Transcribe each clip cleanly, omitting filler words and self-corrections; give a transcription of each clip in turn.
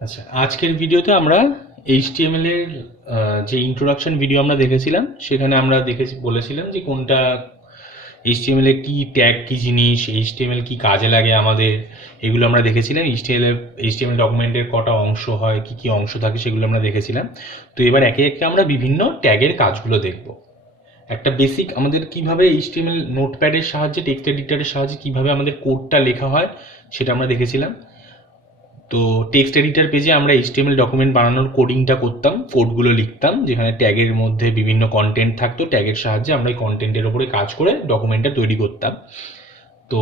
আচ্ছা, আজকের ভিডিওতে আমরা এইচটিএমএল এর যে ইন্ট্রোডাকশন ভিডিও আমরা দেখেছিলাম, সেখানে আমরা বলেছিলাম যে কোনটা এইচটিএমএল এর কি ট্যাগ, কি জিনিস, এইচটিএমএল কি কাজে লাগে আমাদের, এগুলো আমরা দেখেছিলাম। এইচটিএমএল ডকুমেন্টের কটা অংশ হয়, কি কি অংশ থাকে, সেগুলো আমরা দেখেছিলাম। তো এবার একে একে আমরা বিভিন্ন ট্যাগের কাজগুলো দেখব। একটা বেসিক আমাদের কিভাবে এইচটিএমএল নোটপ্যাডের সাহায্যে, টেক্সট এডিটরের সাহায্যে কিভাবে আমাদের কোডটা লেখা হয় সেটা আমরা দেখেছিলাম। তো টেক্সট এডিটর পেজে আমরা এইচটিএমএল ডকুমেন্ট বানানোর কোডিংটা করতাম, কোডগুলো লিখতাম, যেখানে ট্যাগের মধ্যে বিভিন্ন কন্টেন্ট থাকতো। ট্যাগের সাহায্যে আমরা এই কন্টেন্টের ওপরে কাজ করে ডকুমেন্টটা তৈরি করতাম। তো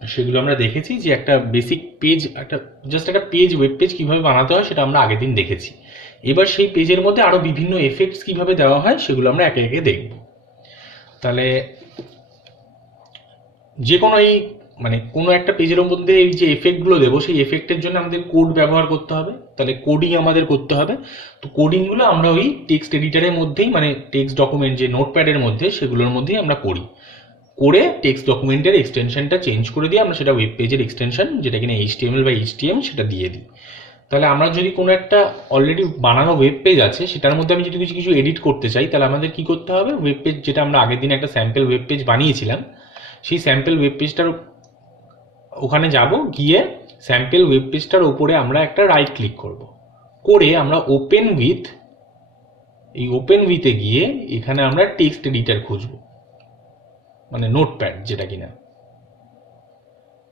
সেগুলো আমরা দেখেছি যে একটা বেসিক পেজ, একটা পেজ, ওয়েব পেজ কীভাবে বানাতে হয় সেটা আমরা আগের দিন দেখেছি। এবার সেই পেজের মধ্যে আরও বিভিন্ন এফেক্টস কীভাবে দেওয়া হয় সেগুলো আমরা একে একে দেখব। তাহলে যে কোনো কোনো একটা পেজের মধ্যে এই যে এফেক্টগুলো দেবো, সেই এফেক্টের জন্য আমাদের কোড ব্যবহার করতে হবে। তাহলে কোডিং আমাদের করতে হবে। তো কোডিংগুলো আমরা ওই টেক্সট এডিটরের মধ্যেই, টেক্সট ডকুমেন্ট যে নোটপ্যাডের মধ্যে, সেগুলোর মধ্যেই আমরা করি। করে টেক্সট ডকুমেন্টের এক্সটেনশনটা চেঞ্জ করে দিয়ে আমরা সেটা ওয়েব পেজের এক্সটেনশন, যেটা কিনা এইচটিএমএল বা এইচটিএম, সেটা দিয়ে দিই। তাহলে আমরা যদি কোনো একটা অলরেডি বানানো ওয়েব পেজ আছে, সেটার মধ্যে আমি যদি কিছু কিছু এডিট করতে চাই, তাহলে আমাদের কি করতে হবে? ওয়েব পেজ, যেটা আমরা আগের দিন একটা স্যাম্পল ওয়েব পেজ বানিয়েছিলাম, সেই স্যাম্পল ওয়েব পেজটার ওখানে যাব, গিয়ে স্যাম্পল ওয়েব পেজটার ওপরে আমরা একটা রাইট ক্লিক করব, করে আমরা ওপেন উইথ, এই ওপেন উইথে গিয়ে এখানে আমরা টেক্সট এডিটর খুঁজব, নোটপ্যাড যেটা কিনা।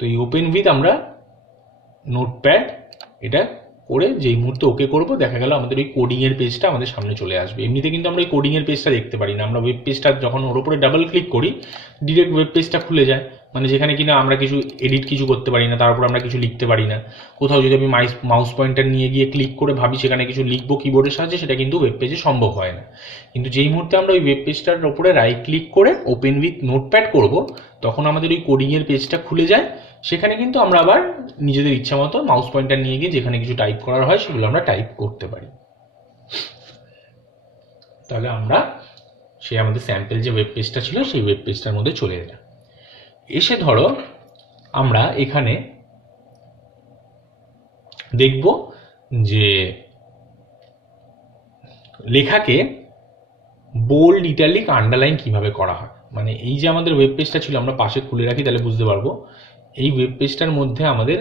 তো এই ওপেন উইথ আমরা নোটপ্যাড এটা করে যেই মুহূর্তে ওকে করব, দেখা গেল আমাদের ওই কোডিংয়ের পেজটা আমাদের সামনে চলে আসবে। এমনিতে কিন্তু আমরা ওই কোডিংয়ের পেজটা দেখতে পারি না, আমরা ওয়েব পেজটা যখন ওর উপরে ডাবল ক্লিক করি, ডিরেক্ট ওয়েব পেজটা খুলে যায়। যেখানে কিনা আমরা কিছু এডিট কিছু করতে পারি না, তার উপর আমরা কিছু লিখতে পারি না। কোথাও যদি আমি মাউস পয়েন্টার নিয়ে গিয়ে ক্লিক করে ভাবি সেখানে কিছু লিখবো কিবোর্ডের সাহায্যে, সেটা কিন্তু ওয়েব পেজে সম্ভব হয় না। কিন্তু যেই মুহূর্তে আমরা ওই ওয়েব পেজটার ওপরে রাইট ক্লিক করে ওপেন উইথ নোটপ্যাড করব, তখন আমাদের ওই কোডিংয়ের পেজটা খুলে যায়। সেখানে কিন্তু আমরা আবার নিজেদের ইচ্ছা মতো মাউস পয়েন্টার নিয়ে গিয়ে যেখানে কিছু টাইপ করার হয় সেগুলো আমরা টাইপ করতে পারি। তাহলে আমরা আমাদের স্যাম্পল যে ওয়েব পেজটা ছিল, সেই ওয়েব পেজটার মধ্যে চলে এলাম। এসে ধরো আমরা এখানে দেখব যে লেখাকে বোল্ড, ইটালিক, আন্ডারলাইন কিভাবে করা হয়। এই যে আমাদের ওয়েব পেজটা ছিল, আমরা পাশে খুলে রাখি, তাহলে বুঝতে পারবো। এই ওয়েব পেজটার মধ্যে আমাদের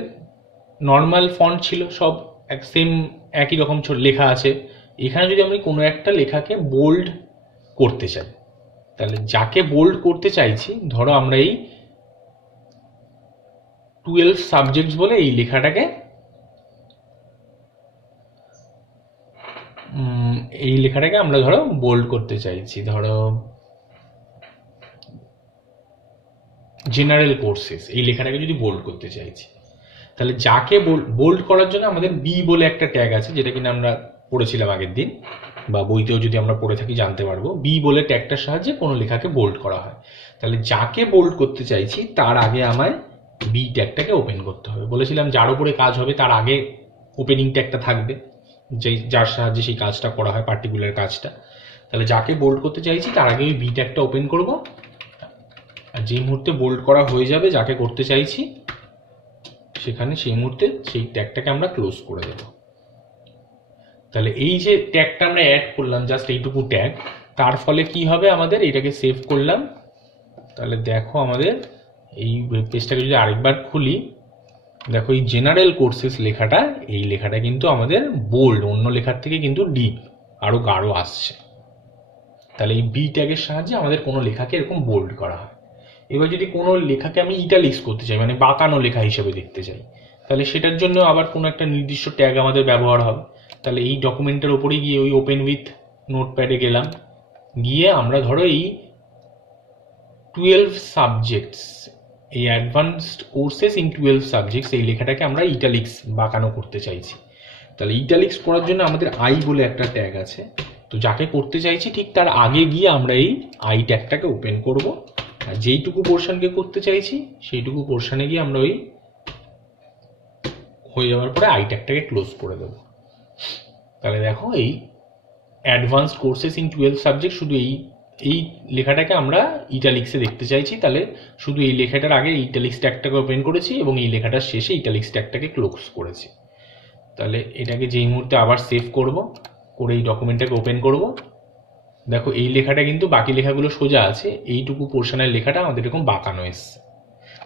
নর্মাল ফন্ট ছিল, সব সেম একই রকম লেখা আছে। এখানে যদি আমি কোনো একটা লেখাকে বোল্ড করতে চাই, তাহলে যাকে বোল্ড করতে চাইছি, ধরো আমরা এই 12 সাবজেক্টস বলে এই লেখাটাকে, আমরা ধরো বোল্ড করতে চাইছি। ধরো জেনারেল কোর্সেস, এই লেখাটাকে যদি বোল্ড করতে চাইছি, তাহলে যাকে বোল্ড করার জন্য আমাদের বি বলে একটা ট্যাগ আছে, যেটা কিনা আমরা পড়েছিলাম আগের দিন, বা বইতেও যদি আমরা পড়ে থাকি জানতে পারবো। বি বলে ট্যাগটার সাহায্যে কোনো লেখাকে বোল্ড করা হয়। তাহলে যাকে বোল্ড করতে চাইছি তার আগে আমায় বি ট্যাগটাকে ওপেন করতে হবে। বলেছিলাম যার উপরে কাজ হবে তার আগে ওপেনিং ট্যাগটা থাকবে, যার সাহায্যে সেই কাজটা করা হয়, পার্টিকুলার কাজটা। তাহলে যাকে বোল্ড করতে চাইছি তার আগে ওই বি ট্যাগটা ওপেন করব, আর যে মুহূর্তে বোল্ড করা হয়ে যাবে যাকে করতে চাইছি, সেখানে সেই মুহূর্তে সেই ট্যাগটাকে আমরা ক্লোজ করে দেব। তাহলে এই যে ট্যাগটা আমরা অ্যাড করলাম, জাস্ট এইটুকু ট্যাগ, তার ফলে কি হবে, আমাদের এটাকে সেভ করলাম। তাহলে দেখো আমাদের এই ওয়েব পেজটাকে যদি আরেকবার খুলি, দেখো এই জেনারেল কোর্সেস লেখাটা, এই লেখাটা কিন্তু আমাদের বোল্ড, অন্য লেখার থেকে কিন্তু ডিপ, আরো গাঢ় আসছে। তাহলে এই বি ট্যাগের সাহায্যে আমাদের কোনো লেখাকে এরকম বোল্ড করা হয়। এবার যদি কোনো লেখাকে আমি ইটালিক্স করতে চাই, বাঁকানো লেখা হিসেবে দেখতে চাই, তাহলে সেটার জন্য আবার কোনো একটা নির্দিষ্ট ট্যাগ আমাদের ব্যবহার হবে। তাহলে এই ডকুমেন্টের ওপরে গিয়ে ওই ওপেন উইথ নোটপ্যাডে গেলাম, গিয়ে আমরা ধরো এই 12 সাবজেক্টস, এই অ্যাডভান্সড কোর্সেস ইন 12 সাবজেক্টস, এই লেখাটাকে আমরা ইটালিক্স বাঁকানো করতে চাইছি। তাহলে ইটালিক্স করার জন্য আমাদের আই বলে একটা ট্যাগ আছে। তো যাকে করতে চাইছি ঠিক তার আগে গিয়ে আমরা এই আই ট্যাগটাকে ওপেন করব, আর যেইটুকু পোর্শনকে করতে চাইছি সেইটুকু পোর্শনে গিয়ে আমরা ওই হয়ে যাওয়ার পরে আই ট্যাগটাকে ক্লোজ করে দেব। তাহলে দেখো এই অ্যাডভান্সড কোর্সেস ইন 12 সাবজেক্ট, শুধু এই লেখাটাকে আমরা ইটালিক্সে দেখতে চাইছি। তাহলে শুধু এই লেখাটার আগে ইটালিক্স ট্যাগটাকে ওপেন করেছি এবং এই লেখাটার শেষে ইটালিক্স ট্যাগটাকে ক্লোজ করেছি। তাহলে এটাকে যেই মুহূর্তে আবার সেভ করব, করে এই ডকুমেন্টটাকে ওপেন করব, দেখো এই লেখাটা কিন্তু বাকি লেখাগুলো সোজা আছে, এইটুকু পোর্শনের লেখাটা আমাদের এরকম বাঁকানো এসছে।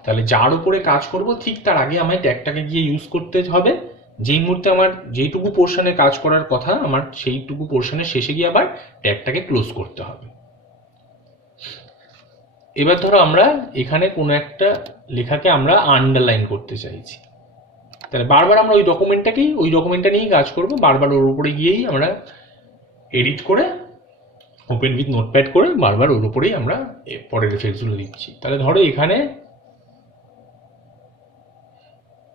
তাহলে যার উপরে কাজ করব ঠিক তার আগে আমায় ট্যাগটাকে গিয়ে ইউজ করতে হবে। যেই মুহূর্তে আমার যেইটুকু পোর্শনে কাজ করার কথা, আমার সেইটুকু পোর্শনের শেষে গিয়ে আবার ট্যাগটাকে ক্লোজ করতে হবে। এবার ধরো আমরা এখানে কোনো একটা লেখাকে আমরা আন্ডারলাইন করতে চাইছি, তাহলে বারবার আমরা ওই ডকুমেন্টটা নিয়েই কাজ করব, বারবার ওর উপরে গিয়েই আমরা এডিট করে ওপেন উইথ নোটপ্যাড করে বারবার ওর উপরেই আমরা পরের এফেক্টসগুলো দিচ্ছি। তাহলে ধরো এখানে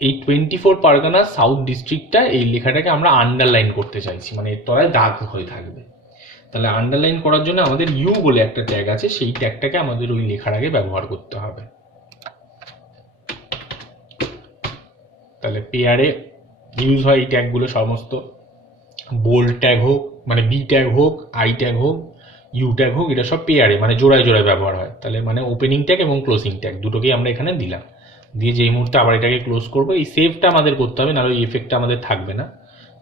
এই 24 পরগনা সাউথ ডিস্ট্রিক্টটা, এই লেখাটাকে আমরা আন্ডারলাইন করতে চাইছি, মানে এর তলায় দাগ হয়ে থাকবে। তাহলে আন্ডারলাইন করার জন্য আমাদের ইউ বলে একটা ট্যাগ আছে, সেই ট্যাগটাকে আমাদের ওই লেখার আগে ব্যবহার করতে হবে। তাহলে পেয়ারে ইউজ হয় এই ট্যাগগুলো সমস্ত, বোল্ড ট্যাগ হোক, মানে বি ট্যাগ হোক, আই ট্যাগ হোক, ইউ ট্যাগ হোক, এটা সব পেয়ারে মানে জোড়ায় জোড়ায় ব্যবহার হয়। তাহলে মানে ওপেনিং ট্যাগ এবং ক্লোজিং ট্যাগ দুটোকেই আমরা এখানে দিলাম, দিয়ে যেই মুহূর্তে আবার এটাকে ক্লোজ করবো, এই সেভটা আমাদের করতে হবে, নাহলে ওই এফেক্টটা আমাদের থাকবে না।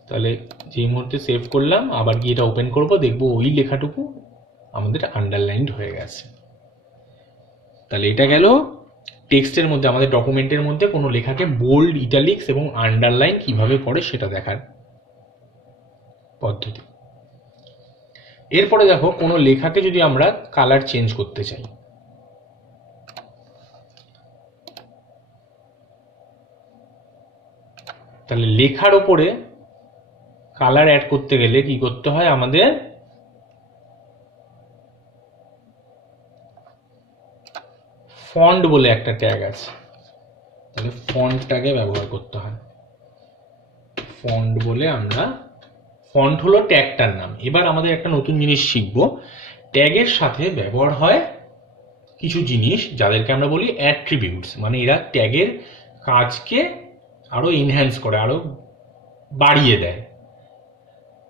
তাহলে যেই মুহূর্তে সেভ করলাম আবার গিয়ে এটা ওপেন করবো, দেখবো ওই লেখাটুকু আমাদের আন্ডারলাইন্ড হয়ে গেছে। তাহলে এটা গেল টেক্সটের মধ্যে, আমাদের ডকুমেন্টের মধ্যে কোনো লেখাকে বোল্ড, ইটালিক্স এবং আন্ডারলাইন কিভাবে করে সেটা দেখার পদ্ধতি। এরপরে দেখো কোনো লেখাকে যদি আমরা কালার চেঞ্জ করতে চাই, তাহলে লেখার ওপরে কালার অ্যাড করতে গেলে কি করতে হয়, আমাদের ফন্ট বলে একটা ট্যাগ আছে, তাহলে ফন্টটাকে ব্যবহার করতে হয়। ফন্ট বলে আমরা, ফন্ট হলো ট্যাগটার নাম। এবার আমাদের একটা নতুন জিনিস শিখবো, ট্যাগের সাথে ব্যবহার হয় কিছু জিনিস যাদেরকে আমরা বলি অ্যাট্রিবিউটস, মানে এরা ট্যাগের কাজকে আরো এনহ্যান্স করে, আরো বাড়িয়ে দেয়।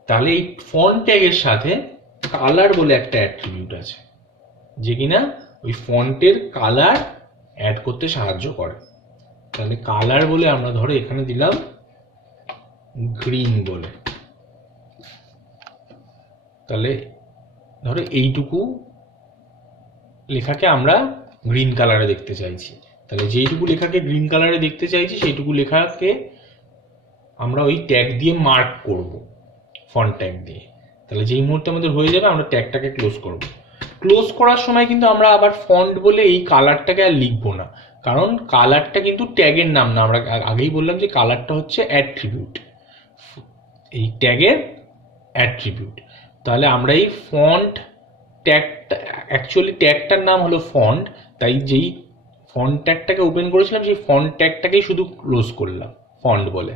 তাহলে এই ফন্ট ট্যাগের সাথে কালার বলে একটা অ্যাট্রিবিউট আছে, যে কিনা ওই ফন্টের কালার অ্যাড করতে সাহায্য করে। তাহলে কালার বলে আমরা ধরো এখানে দিলাম গ্রিন বলে, তাহলে ধরো এইটুকু লেখাকে আমরা গ্রিন কালারে দেখতে চাইছি, তাহলে যেইটুকু লেখাকে গ্রিন কালারে দেখতে চাইছি সেইটুকু লেখাকে আমরা ওই ট্যাগ দিয়ে মার্ক করব, ফন্ট ট্যাগ দিয়ে। তাহলে যেই মুহূর্তে আমাদের হয়ে যাবে আমরা ট্যাগটাকে ক্লোজ করব। ক্লোজ করার সময় কিন্তু আমরা আবার ফন্ট বলে এই কালারটাকে আর লিখবো না, কারণ কালারটা কিন্তু ট্যাগের নাম না। আমরা আগেই বললাম যে কালারটা হচ্ছে অ্যাট্রিবিউট, এই ট্যাগের অ্যাট্রিবিউট। তাহলে আমরা এই ফন্ট ট্যাগটা, অ্যাকচুয়ালি ট্যাগটার নাম হলো ফন্ট, তাই যেই ফন্ট ট্যাগটাকে ওপেন করেছিলাম সেই ফন্ট ট্যাগটাকেই শুধু ক্লোজ করলাম ফন্ট বলে,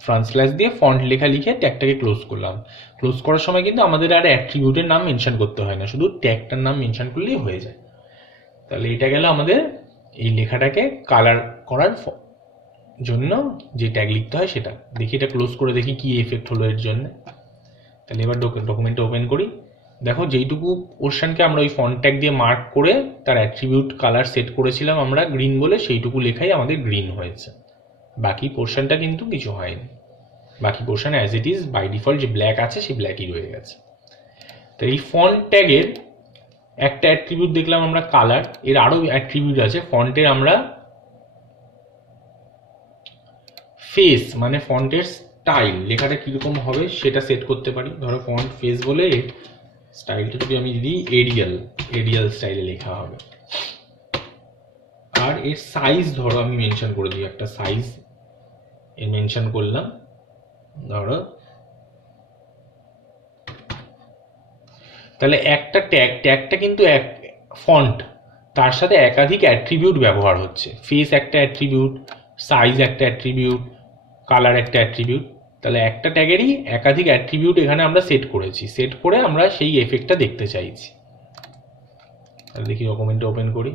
ফ্রন্ট স্ল্যাশ দিয়ে ফন্ট লেখা লিখে ট্যাগটাকে ক্লোজ করলাম। ক্লোজ করার সময় কিন্তু আমাদের আর অ্যাট্রিবিউটের নাম মেনশন করতে হয় না, শুধু ট্যাগটার নাম মেনশন করলেই হয়ে যায়। তাহলে এটা গেল আমাদের এই লেখাটাকে কালার করার জন্য যে ট্যাগ লিখতে হয় সেটা। দেখি এটা ক্লোজ করে দেখি কি এফেক্ট হলো এর জন্য। তাহলে এবার ডকুমেন্টটা ওপেন করি, দেখো যেইটুকু পোর্শনকে আমরা ওই ফন্ট ট্যাগ দিয়ে মার্ক করে তার অ্যাট্রিবিউট কালার সেট করেছিলাম আমরা গ্রিন বলে, সেইটুকু লেখাই আমাদের গ্রিন হয়েছে, বাকি পোর্শনটা কিন্তু কিছু হয়নি। বাকি portion as it is by default যে ব্ল্যাক আছে সেই ব্ল্যাকই রয়ে গেছে। তো এই ফন্ট ট্যাগের একটা অ্যাট্রিবিউট দেখলাম আমরা কালার, এর আরো অ্যাট্রিবিউট আছে। ফন্টের আমরা ফেস মানে ফন্টের স্টাইল, লেখাটা কিরকম হবে সেটা সেট করতে পারি। ধরো ফন্ট ফেস বলে স্টাইলটা যদি আমি দিই এরিয়াল স্টাইলে লেখা হবে। আর এর সাইজ ধরো আমি মেনশন করে দিই, একটা সাইজ এর মেনশন করলাম, ধরো তাহলে একটা ট্যাগটা কিন্তু এক ফন্ট, তার সাথে একাধিক অ্যাট্রিবিউট ব্যবহার হচ্ছে। ফেস একটা অ্যাট্রিবিউট, সাইজ একটা অ্যাট্রিবিউট, কালার একটা অ্যাট্রিবিউট। তাহলে একটা ট্যাগেরই একাধিক অ্যাট্রিবিউট এখানে আমরা সেট করেছি, সেট করে আমরা সেই এফেক্টটা দেখতে চাইছি। তাহলে দেখি ডকুমেন্টটা ওপেন করি,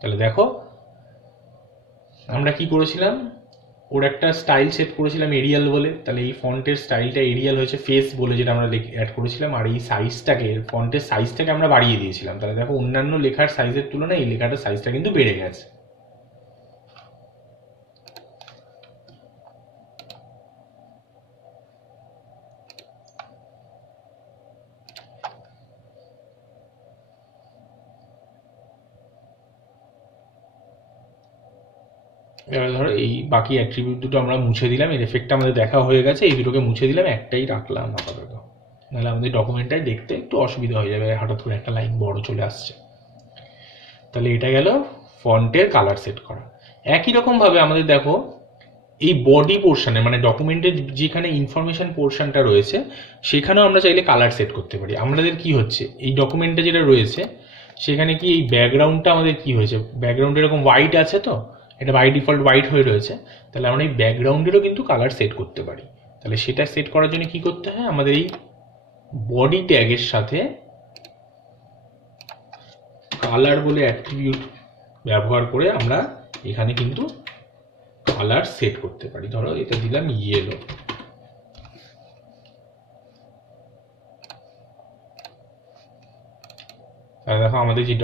তাহলে দেখো আমরা কি করেছিলাম, ওর একটা স্টাইল সেট করেছিলাম এরিয়াল বলে, তাহলে এই ফন্টের স্টাইলটা এরিয়াল হয়েছে ফেস বলে যেটা আমরা অ্যাড করেছিলাম। আর এই সাইজটাকে, ফন্টের সাইজটাকে আমরা বাড়িয়ে দিয়েছিলাম। তাহলে দেখো অন্যান্য লেখার সাইজের তুলনায় এই লেখাটার সাইজটা কিন্তু বেড়ে গেছে। এবার ধরো এই বাকি অ্যাট্রিবিউট দুটো আমরা মুছে দিলাম, এর এফেক্টটা আমাদের দেখা হয়ে গেছে, এই দুটোকে মুছে দিলাম, একটাই রাখলাম আপাতত, নাহলে আমাদের ডকুমেন্টটাই দেখতে একটু অসুবিধা হয়ে যাবে, হঠাৎ করে একটা লাইন বড় চলে আসছে। তাহলে এটা গেল ফন্টের কালার সেট করা। একই রকমভাবে আমাদের দেখো এই বডি পোর্শনে মানে ডকুমেন্টের যেখানে ইনফরমেশন পোর্শনটা রয়েছে সেখানেও আমরা চাইলে কালার সেট করতে পারি। আমাদের কি হচ্ছে এই ডকুমেন্টে যেটা রয়েছে সেখানে কি এই ব্যাকগ্রাউন্ডটা আমাদের কি হয়েছে, ব্যাকগ্রাউন্ড এরকম হোয়াইট আছে, তো এটা বাই ডিফল্ট হোয়াইট হয়ে রয়েছে, তাহলে আমরা এই ব্যাকগ্রাউন্ডেরও কিন্তু কালার সেট করতে পারি। তাহলে সেটা সেট করার জন্য কি করতে হয়, আমাদের এই বডি ট্যাগের সাথে কালার বলে অ্যাট্রিবিউট ব্যবহার করে আমরা এখানে কিন্তু কালার সেট করতে পারি। ধরো এটা দিলাম ইয়েলো, তাহলে দেখো আমাদের যে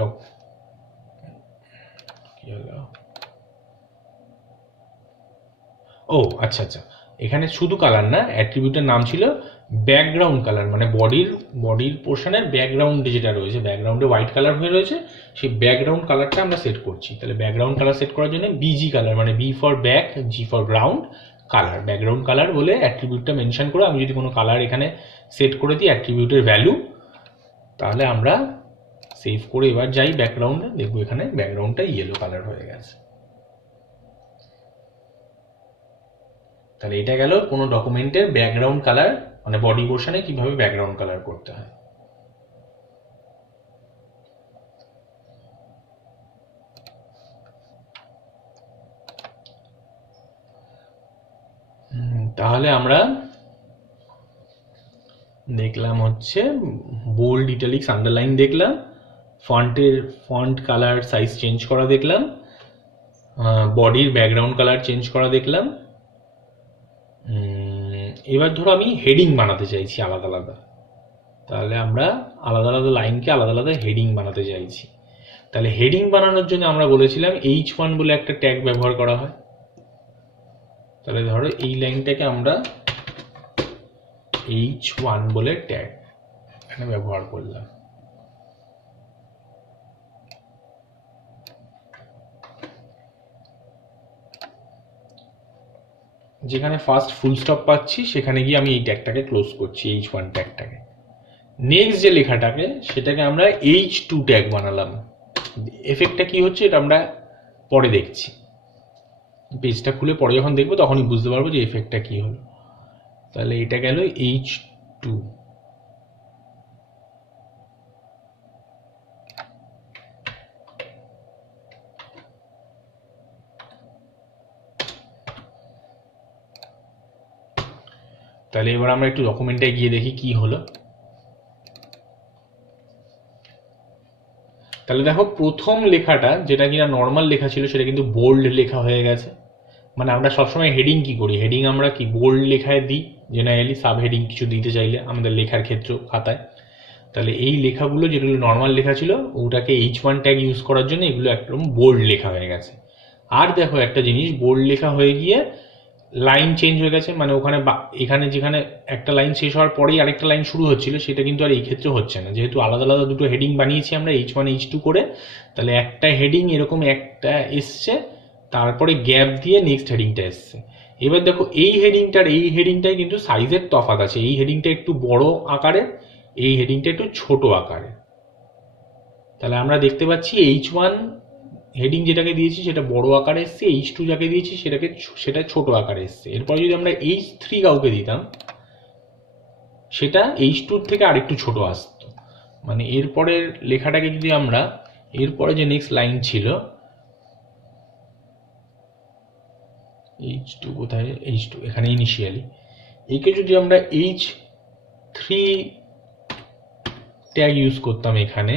ও আচ্ছা আচ্ছা, এখানে শুধু কালার না, অ্যাট্রিবিউটের নাম ছিল ব্যাকগ্রাউন্ড কালার, মানে বডির পোর্শনের ব্যাকগ্রাউন্ডে যেটা রয়েছে, ব্যাকগ্রাউন্ডে হোয়াইট কালার হয়ে রয়েছে, সেই ব্যাকগ্রাউন্ড কালারটা আমরা সেট করছি। তাহলে ব্যাকগ্রাউন্ড কালার সেট করার জন্য বিজি কালার, মানে B for back, G for ground, colour, background colour বলে অ্যাট্রিবিউটটা মেনশন করে আমি যদি কোনো কালার এখানে সেট করে দিই অ্যাট্রিবিউটের ভ্যালু, তাহলে আমরা সেভ করে এবার যাই ব্যাকগ্রাউন্ডে, দেখবো এখানে ব্যাকগ্রাউন্ডটা ইয়েলো কালার হয়ে গেছে। তাহলে এটা গেল কোনো ডকুমেন্টের ব্যাকগ্রাউন্ড কালার, মানে বডি পোর্শনে কিভাবে ব্যাকগ্রাউন্ড কালার করতে হয়। তাহলে আমরা দেখলাম হচ্ছে বোল্ড, ইটালিক্স, আন্ডারলাইন দেখলাম, ফন্ট কালার সাইজ চেঞ্জ করা দেখলাম, বডির ব্যাকগ্রাউন্ড কালার চেঞ্জ করা দেখলাম। এবার ধরো আমি হেডিং বানাতে চাইছি আলাদা আলাদা, তাহলে আমরা আলাদা আলাদা লাইনকে আলাদা আলাদা হেডিং বানাতে চাইছি। তাহলে হেডিং বানানোর জন্য আমরা বলেছিলাম H1 বলে একটা ট্যাগ ব্যবহার করা হয়। তাহলে ধরো এই লাইনটাকে আমরা H1 বলে ট্যাগ এখানে ব্যবহার করলাম। যেখানে ফার্স্ট ফুল স্টপ পাচ্ছি সেখানে গিয়ে আমি এই ট্যাগটাকে ক্লোজ করছি, H1 ট্যাগটাকে। নেক্সট যে লেখাটাকে সেটাকে আমরা H2 ট্যাগ বানালাম। এফেক্টটা কি হচ্ছে এটা আমরা পরে দেখছি, পেজটা খুলে পরে যখন দেখবো তখনই বুঝতে পারবো যে এফেক্টটা কি হলো। তাহলে এটা গেল H2। তাহলে এবার আমরা একটু ডকুমেন্টে গিয়ে দেখি কি হলো। তাহলে দেখো প্রথম লেখাটা যেটা কিনা নর্মাল লেখা ছিল সেটা কিন্তু বোল্ড লেখা হয়ে গেছে। মানে আমরা সবসময় হেডিং কি করি, হেডিং আমরা কি বোল্ড লেখায় দিই জেনারেলি, সাব হেডিং কিছু দিতে চাইলে আমাদের লেখার ক্ষেত্র খাতায়। তাহলে এই লেখাগুলো যেগুলো নর্মাল লেখা ছিল ওটাকে H1 ট্যাগ ইউজ করার জন্য এগুলো একদম বোল্ড লেখা হয়ে গেছে। আর দেখো একটা জিনিস, বোল্ড লেখা হয়ে গিয়ে লাইন চেঞ্জ হয়ে গেছে, মানে ওখানে এখানে যেখানে একটা লাইন শেষ হওয়ার পরেই আরেকটা লাইন শুরু হচ্ছিল সেটা কিন্তু আর এই ক্ষেত্রে হচ্ছে না, যেহেতু আলাদা আলাদা দুটো হেডিং বানিয়েছি আমরা H1 H2 করে। তাহলে একটা হেডিং এরকম একটা এসছে, তারপরে গ্যাপ দিয়ে নেক্সট হেডিংটা এসছে। এবার দেখো এই হেডিংটায় কিন্তু সাইজের তফাৎ আছে, এই হেডিংটা একটু বড় আকারে, এই হেডিংটা একটু ছোট আকারে। তাহলে আমরা দেখতে পাচ্ছি H1 হেডিং যেটাকে দিয়েছি সেটা বড় আকারে এসছে, H2 যাকে দিয়েছি সেটা ছোট আকারে এসছে। এরপরে যদি আমরা H3 কাউকে দিতাম সেটা H2 থেকে আরেকটু ছোট আসতো। মানে এরপরের লেখাটাকে যদি আমরা, এরপরে যে নেক্সট লাইন ছিল H2 কোথায়, H2 এখানে ইনিশিয়ালি, একে যদি আমরা H3 ট্যাগ ইউজ করতাম এখানে,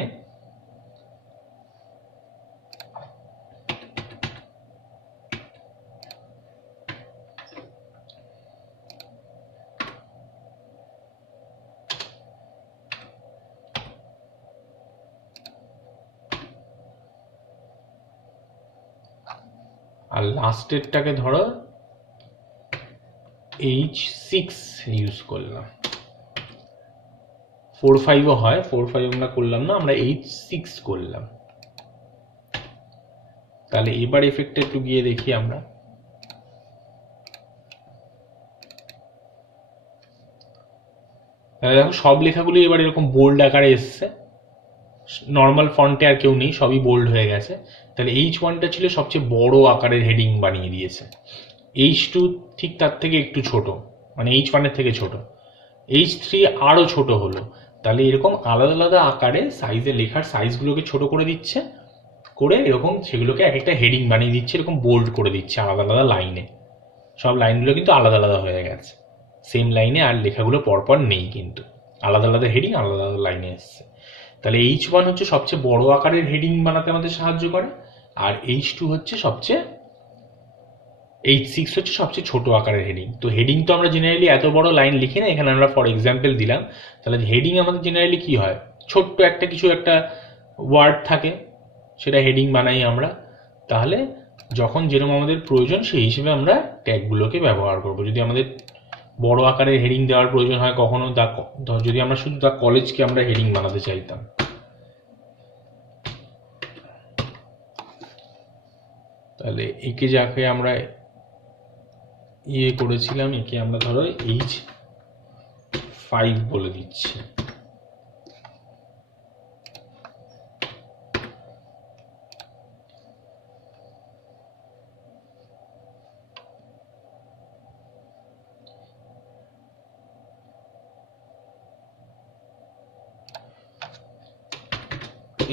আর লাস্টেরটাকে ধরো H6 ইউজ করলাম। 4-5ও হয়, 4-5 আমরা করলাম না, আমরা H6 করলাম। তাহলে এবার এফেক্টে একটু গিয়ে দেখি আমরা। দেখো সব লেখাগুলি এবার এরকম বোল্ড আকারে এসছে, নর্মাল ফন্টে আর কেউ নেই, সবই বোল্ড হয়ে গেছে। তাহলে H1টা ছিল সবচেয়ে বড় আকারের হেডিং বানিয়ে দিয়েছে। H2 ঠিক তার থেকে একটু ছোট, মানে H1-এর থেকে ছোট। H3 আরও ছোট হলো। তাহলে এরকম আলাদা আলাদা আকারে সাইজে লেখার সাইজগুলোকে ছোট করে দিচ্ছে, করে এরকম সেগুলোকে এক একটা হেডিং বানিয়ে দিচ্ছে, এরকম বোল্ড করে দিচ্ছে আলাদা আলাদা লাইনে। সব লাইনগুলো কিন্তু আলাদা আলাদা হয়ে গেছে, সেম লাইনে আর লেখাগুলো পরপর নেই, কিন্তু আলাদা আলাদা হেডিং আলাদা আলাদা লাইনে এসছে। তাহলে H1 হচ্ছে সবচেয়ে বড় আকারের হেডিং বানাতে আমাদের সাহায্য করে, আর H2 হচ্ছে H6 হচ্ছে সবচেয়ে ছোট আকারের হেডিং। তো হেডিং তো আমরা জেনারেলি এত বড় লাইন লিখি না, এখানে আমরা ফর এক্সাম্পল দিলাম। তাহলে হেডিং আমাদের জেনারেলি কি হয়, ছোট্ট একটা কিছু একটা ওয়ার্ড থাকে, সেটা হেডিং বানাই আমরা। তাহলে যখন যেরকম আমাদের প্রয়োজন সেই হিসেবে আমরা ট্যাগগুলোকে ব্যবহার করব। যদি আমাদের বড় আকারের হেডিং দেওয়ার প্রয়োজন হয় কখনো, যদি আমরা শুধু দ্য কলেজকে আমরা হেডিং বানাতে চাইতাম, তাহলে একে যাকে আমরা করেছিলাম, একে আমরা ধরো H5 বলে দিচ্ছি।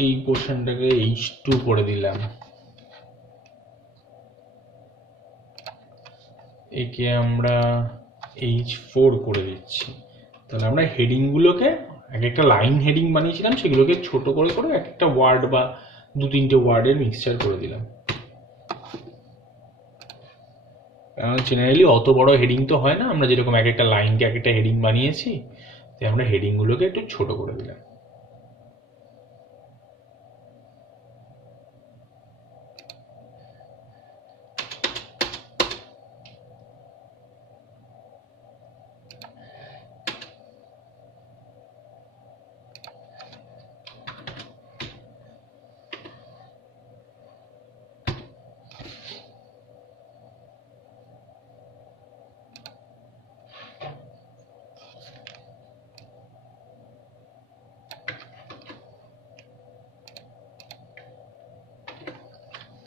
এই পোর্শনটাকে H2 করে দিলাম, একে আমরা H4 করে দিচ্ছি। তাহলে আমরা হেডিংগুলোকে এক একটা লাইন হেডিং বানিয়েছিলাম, সেগুলোকে ছোট করে করে এক একটা ওয়ার্ড বা দু তিনটে ওয়ার্ডের মিক্সচার করে দিলাম। কারণ জেনারেলি অত বড় হেডিং তো হয় না, আমরা যেরকম এক একটা লাইনকে এক একটা হেডিং বানিয়েছি, তাই আমরা হেডিংগুলোকে একটু ছোট করে দিলাম।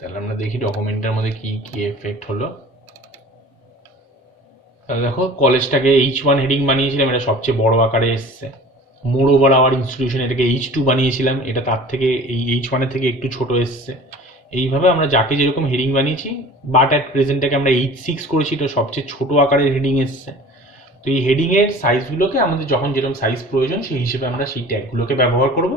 তাহলে আমরা দেখি ডকুমেন্টের মধ্যে কি কি এফেক্ট হলো। তাহলে দেখো কলেজটাকে H1 হেডিং বানিয়েছিলাম, এটা সবচেয়ে বড় আকারে এসছে। মোর ওভার আওয়ার ইনস্টিটিউশন, এটাকে H2 বানিয়েছিলাম, এটা তার থেকে এই H1-এর থেকে একটু ছোট এসছে। এইভাবে আমরা যাকে যেরকম হেডিং বানিয়েছি, বাট অ্যাট প্রেজেন্টটাকে আমরা H6 করেছি, তো সবচেয়ে ছোট আকারের হেডিং এসছে। তো এই হেডিংয়ের সাইজগুলোকে আমাদের যখন যেরকম সাইজ প্রয়োজন সেই হিসেবে আমরা সেই ট্যাগগুলোকে ব্যবহার করব।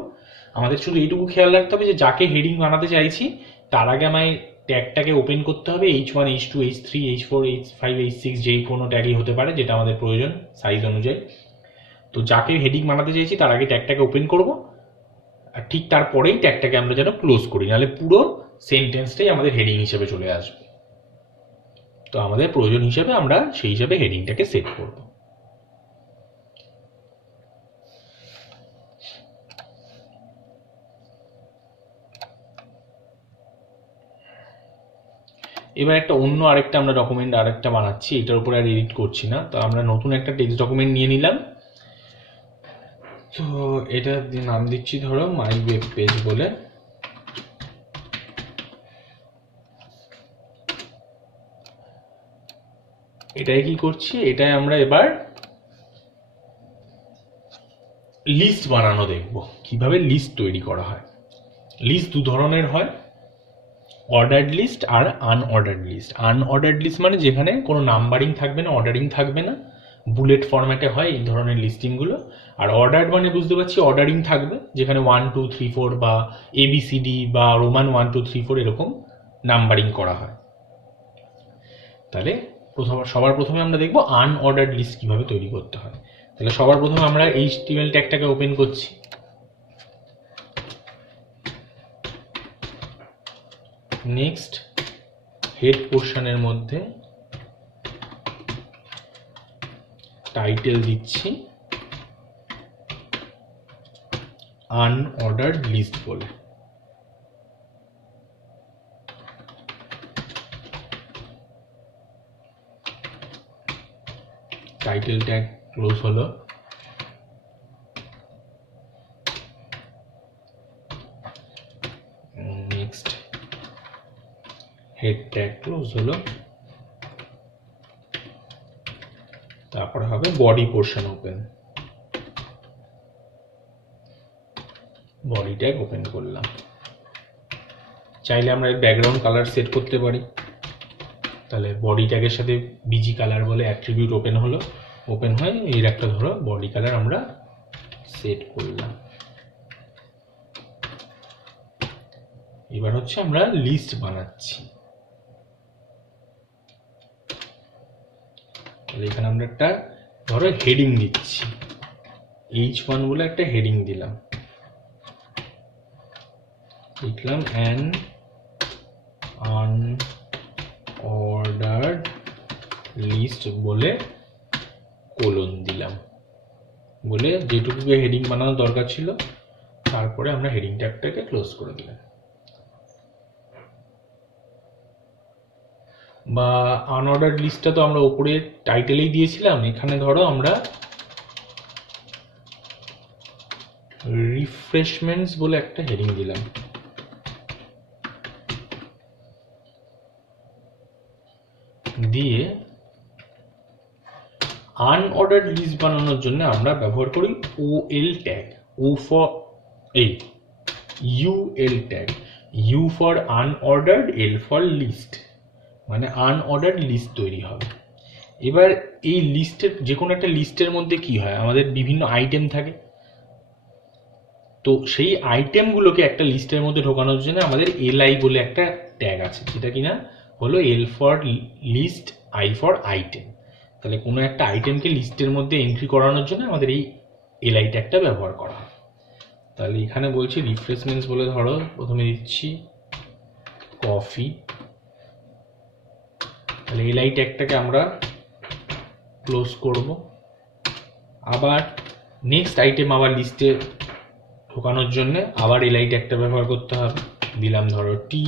আমাদের শুধু এইটুকু খেয়াল রাখতে হবে যে যাকে হেডিং বানাতে চাইছি তার আগে আমায় ট্যাগটাকে ওপেন করতে হবে। H1, H2, H3, H4, H5, H6 যেই কোনো ট্যাগই হতে পারে, যেটা আমাদের প্রয়োজন সাইজ অনুযায়ী। তো যাকে হেডিং বানাতে চাইছি তার আগে ট্যাগটাকে ওপেন করব, আর ঠিক তারপরেই ট্যাগটাকে আমরা যেন ক্লোজ করি, নাহলে পুরো সেন্টেন্সটাই আমাদের হেডিং হিসেবে চলে আসবে। তো আমাদের প্রয়োজন হিসেবে আমরা সেই হিসাবে হেডিংটাকে সেট করব। এবার একটা অন্য আরেকটা আমরা ডকুমেন্ট আরেকটা বানাচ্ছি, এটার উপরে আর এডিট করছি না। তো আমরা নতুন একটা টেক্সট ডকুমেন্ট নিয়ে নিলাম। তো এটা নাম দিচ্ছি ধরো মাই ওয়েব পেজ বলে। এটাই কি করছি, এটাই আমরা এবার লিস্ট বানানো দেখব, কিভাবে লিস্ট তৈরি করা হয়। লিস্ট দু ধরনের হয়, অর্ডার্ড লিস্ট আর আনঅর্ডার্ড লিস্ট। আনঅর্ডার্ড লিস্ট মানে যেখানে কোনো নাম্বারিং থাকবে না, অর্ডারিং থাকবে না, বুলেট ফরম্যাটে হয় এই ধরনের লিস্টিংগুলো। আর অর্ডার্ড মানে বুঝতে পারছি অর্ডারিং থাকবে, যেখানে 1 2 3 4 বা ABCD বা রোমান 1 2 3 4 এরকম নাম্বারিং করা হয়। তাহলে সবার প্রথমে আমরা দেখব আনঅর্ডার্ড লিস্ট কিভাবে তৈরি করতে হয়। তাহলে সবার প্রথমে আমরা HTML ট্যাগটাকে ওপেন করছি। নেক্সট হেড পোর্শনের মধ্যে টাইটেল দিচ্ছি আনঅর্ডার্ড লিস্ট বলে। টাইটেল ট্যাগ ক্লোজ হলো। নেক্সট হেড ট্যাগ ক্লোজ হলো। তারপর হবে body portion open, body tag open করলাম। চাইলে আমরা ব্যাকগ্রাউন্ড কালার সেট করতে পারি, তাহলে বডি ট্যাগের সাথে বিজি কালার বলে অ্যাট্রিবিউট ওপেন হলো, ওপেন হয়ে এর একটা ধরো বডি কালার আমরা সেট করলাম। এবার হচ্ছে আমরা লিস্ট বানাচ্ছি, তাহলে এখানে আমরা একটা ধরো হেডিং দিচ্ছি, H1 বলে একটা হেডিং দিলাম, লিখলাম অ্যান আনঅর্ডার্ড লিস্ট বলে কোলন দিলাম, বলে যেটুকু হেডিং বানানোর দরকার ছিল তারপরে আমরা হেডিং ট্যাগটাকে ক্লোজ করে দিলাম। বা আনঅর্ডার্ড লিস্টটা তো আমরা উপরে টাইটেলেই দিয়েছিলাম, এখানে ধরো আমরা রিফ্রেশমেন্টস বলে একটা হেডিং দিলাম, দিয়ে আনঅর্ডার্ড লিস্ট বানানোর জন্য আমরা ব্যবহার করি OL tag, O for UL tag, U for unordered, L for list, মানে আনঅর্ডার্ড লিস্ট তৈরি হবে। এবার এই লিস্টের যে কোনো একটা লিস্টের মধ্যে কি হয়, আমাদের বিভিন্ন আইটেম থাকে, তো সেই আইটেমগুলোকে একটা লিস্টের মধ্যে ঢোকানোর জন্য আমাদের LI বলে একটা ট্যাগ আছে, যেটা কিনা হলো L for list, I for item. তাহলে কোনো একটা আইটেমকে লিস্টের মধ্যে এন্ট্রি করানোর জন্য আমাদের এই LI ট্যাগটা ব্যবহার করা হয়। তাহলে এখানে বলছি রিফ্রেশমেন্টস বলে ধরো প্রথমে দিচ্ছি কফি, তাহলে LI ট্যাগটাকে আমরা ক্লোজ করব। আবার নেক্সট আইটেম আবার লিস্টে ঢোকানোর জন্য আবার LI ট্যাগটা ব্যবহার করতে হবে, দিলাম ধরো টি,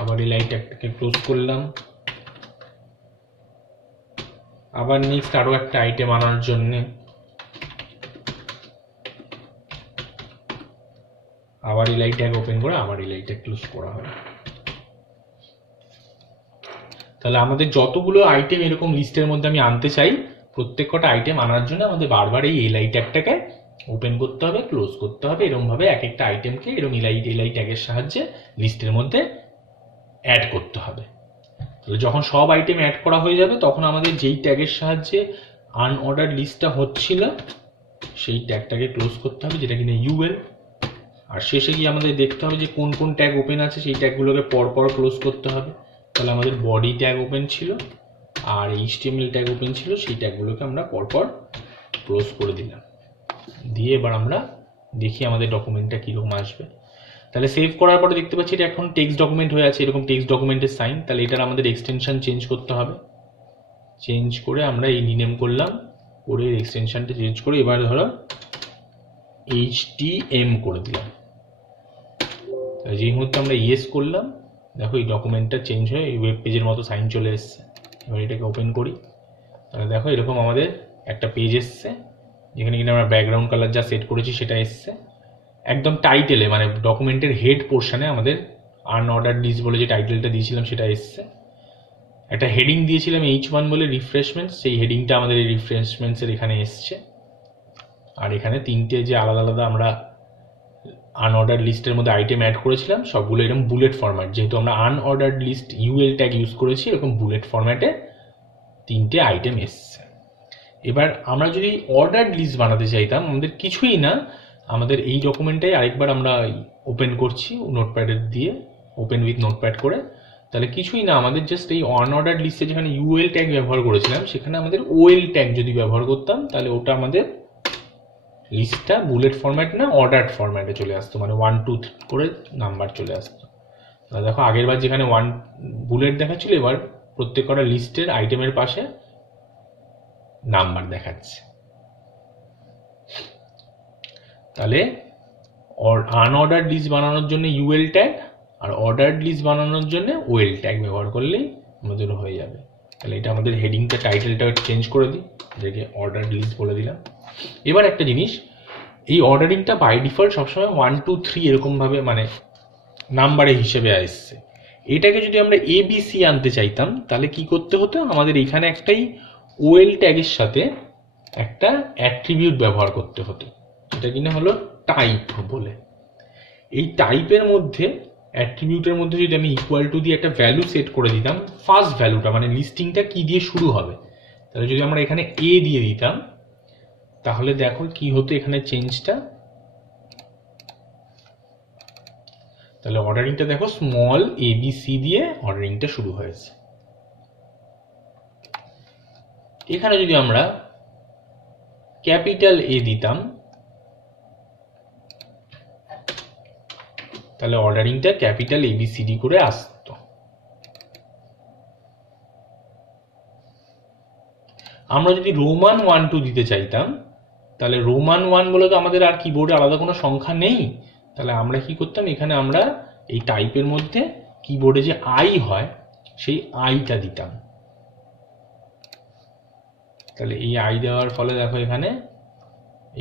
আবার LI ট্যাগটাকে ক্লোজ করলাম। আবার নেক্সট আরো একটা আইটেম আনার জন্য আবার LI ট্যাগ ওপেন করে আবার LI ট্যাগ ক্লোজ করা হবে। তাহলে আমাদের যতগুলো আইটেম এরকম লিস্টের মধ্যে আমি আনতে চাই, প্রত্যেক কটা আইটেম আনার জন্য আমাদের বারবার এই LI ট্যাগটাকে ওপেন করতে হবে, ক্লোজ করতে হবে, এরকম ভাবে এক একটা আইটেমকে এরকম LI ট্যাগের সাহায্যে লিস্টের মধ্যে অ্যাড করতে হবে। তাহলে যখন সব আইটেম অ্যাড করা হয়ে যাবে তখন আমাদের যেই ট্যাগের সাহায্যে আনঅর্ডার্ড লিস্টটা হচ্ছিল সেই ট্যাগটাকে ক্লোজ করতে হবে, যেটা কিনা UL। আর শেষে গিয়ে আমাদের দেখতে হবে যে কোন কোন ট্যাগ ওপেন আছে, সেই ট্যাগগুলোকে পরপর ক্লোজ করতে হবে। তাহলে আমাদের বডি ট্যাগ ওপেন ছিল আর HTML ট্যাগ ওপেন ছিল, সেই ট্যাগগুলোকে আমরা পরপর ক্লোজ করে দিলাম। দিয়ে এবার আমরা দেখি আমাদের ডকুমেন্টটা কীরকম আসবে। তাহলে সেভ করার পরে দেখতে পাচ্ছি এটা এখন টেক্সট ডকুমেন্ট হয়ে আছে, এরকম টেক্সট ডকুমেন্টের সাইন। তাহলে এটার আমাদের এক্সটেনশন চেঞ্জ করতে হবে, চেঞ্জ করে আমরা এই রিনেম করলাম, করে এক্সটেনশনটা চেঞ্জ করে এবার ধরো HTM করে দিলাম। যেই মুহূর্তে আমরা ইয়েস করলাম, দেখো এই ডকুমেন্টটা চেঞ্জ হয়ে এই ওয়েব পেজের মতো সাইন চলে এসছে। এবার এটাকে ওপেন করি, তাহলে দেখো এরকম আমাদের একটা পেজ এসছে, যেখানে কিনা আমরা ব্যাকগ্রাউন্ড কালার যা সেট করেছি সেটা এসছে। একদম টাইটেলে মানে ডকুমেন্টের হেড পোর্শনে আমাদের আনঅর্ডার্ড লিস্ট বলে যে টাইটেলটা দিয়েছিলাম সেটা এসছে। একটা হেডিং দিয়েছিলাম H1 বলে রিফ্রেশমেন্টস, সেই হেডিংটা আমাদের এই রিফ্রেশমেন্টসের এখানে এসছে। আর এখানে তিনটে যে আলাদা আলাদা আমরা আনঅর্ডার্ড লিস্টের মধ্যে আইটেম অ্যাড করেছিলাম সবগুলো এরকম বুলেট ফরম্যাট, যেহেতু আমরা unordered list UL tag use করেছি, এরকম বুলেট ফরম্যাটে তিনটে আইটেম এসছে। এবার আমরা যদি অর্ডার্ড লিস্ট বানাতে চাইতাম, আমাদের কিছুই না, আমাদের এই ডকুমেন্টটাই আরেকবার আমরা ওপেন করছি নোটপ্যাডের দিয়ে, ওপেন উইথ নোটপ্যাড করে। তাহলে কিছুই না, আমাদের জাস্ট এই অনঅর্ডার্ড লিস্টে যেখানে UL ট্যাগ ব্যবহার করেছিলাম সেখানে আমাদের OL ট্যাগ যদি ব্যবহার করতাম, তাহলে ওটা আমাদের লিস্টটা বুলেট ফরম্যাট না অর্ডার্ড ফরম্যাটে চলে আসতো, মানে 1 2 3 করে নাম্বার চলে আসতো। তাহলে দেখো আগের বার যেখানে 1 বুলেট দেখাচ্ছিল, এবার প্রত্যেক কটা লিস্টের আইটেমের পাশে নাম্বার দেখাচ্ছে। তাহলে আনঅর্ডার্ড লিস্ট বানানোর জন্য UL ট্যাগ আর অর্ডার্ড লিস্ট বানানোর জন্য OL ট্যাগ ব্যবহার করলেই আমাদের হয়ে যাবে। তাহলে এটা আমাদের হেডিংটা, টাইটেলটা চেঞ্জ করে দিই, যেটাকে অর্ডার লিস্ট বলে দিলাম। এবার একটা জিনিস, এই অর্ডারিংটা বাই ডিফল্ট সবসময় 1 2 3 এরকমভাবে মানে নাম্বারে হিসেবে আসছে। এটাকে যদি আমরা ABC আনতে চাইতাম তাহলে কি করতে হতো, আমাদের এখানে একটাই ওএল ট্যাগের সাথে একটা অ্যাট্রিবিউট ব্যবহার করতে হতো, যেটা কিনা হলো টাইপ বলে। এই টাইপের মধ্যে, অ্যাট্রিবিউটের মধ্যে যদি আমি ইকুয়াল টু দিয়ে একটা ভ্যালু সেট করে দিতাম, ফার্স্ট ভ্যালুটা মানে লিস্টিংটা কি দিয়ে শুরু হবে, তাহলে যদি আমরা এখানে এ দিয়ে দিতাম তাহলে দেখো কি হতো এখানে চেঞ্জটা, তাহলে অর্ডারিংটা দেখো স্মল ABC দিয়ে অর্ডারিংটা শুরু হয়েছে। এখানে যদি আমরা ক্যাপিটাল A দিতাম তাহলে অর্ডারিংটা ক্যাপিটাল ABCD করে আসতো। আমরা যদি রোমান 1 2 দিতে চাইতাম তাহলে রোমান 1 বলে তো আমাদের আর কিবোর্ডে আলাদা কোনো সংখ্যা নেই, তাহলে আমরা কি করতাম, এখানে আমরা এই টাইপের মধ্যে কিবোর্ডে যে আই হয় সেই আইটা দিতাম। তাহলে এই আই দেওয়ার ফলে দেখো এখানে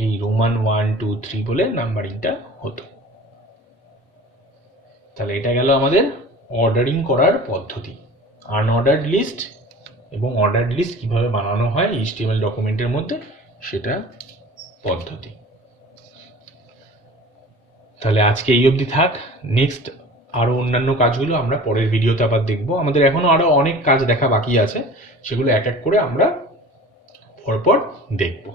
এই রোমান 1 2 3 বলে নাম্বারিংটা হতো। তাহলে এটা গেল আমাদের অর্ডারিং করার পদ্ধতি, আনঅর্ডার্ড লিস্ট এবং অর্ডার্ড লিস্ট কিভাবে বানানো হয় HTML ডকুমেন্টের মধ্যে সেটা পদ্ধতি। তাহলে আজকে এই অবধি থাক, নেক্সট আরও অন্যান্য কাজগুলো আমরা পরের ভিডিওতে আবার দেখব। আমাদের এখনও আরও অনেক কাজ দেখা বাকি আছে, সেগুলো এক এক করে আমরা পরপর দেখব।